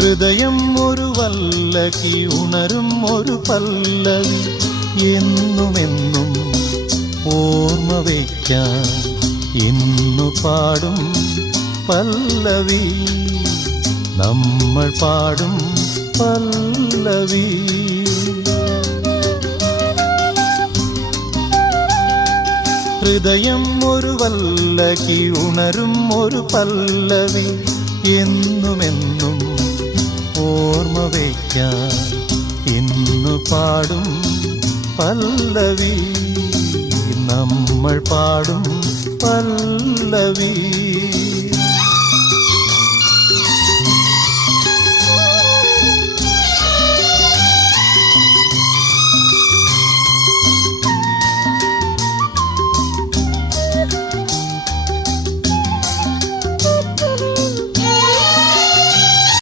ഹൃദയം ഒരു വല്ലകി ഉണരും ഒരു പല്ലവി എന്നുമെന്നും ഓർമ്മ വയ്ക്കാൻ ഇന്നു പാടും പല്ലവി നമ്മൾ പാടും പല്ലവി. ഹൃദയം ഒരു വല്ലകി ഉണരും ഒരു പല്ലവി എന്നുമെന്നും ഓർമ്മ വയ്ക്കാൻ ഇന്നു പാടും പല്ലവി നമ്മൾ പാടും പല്ലവി.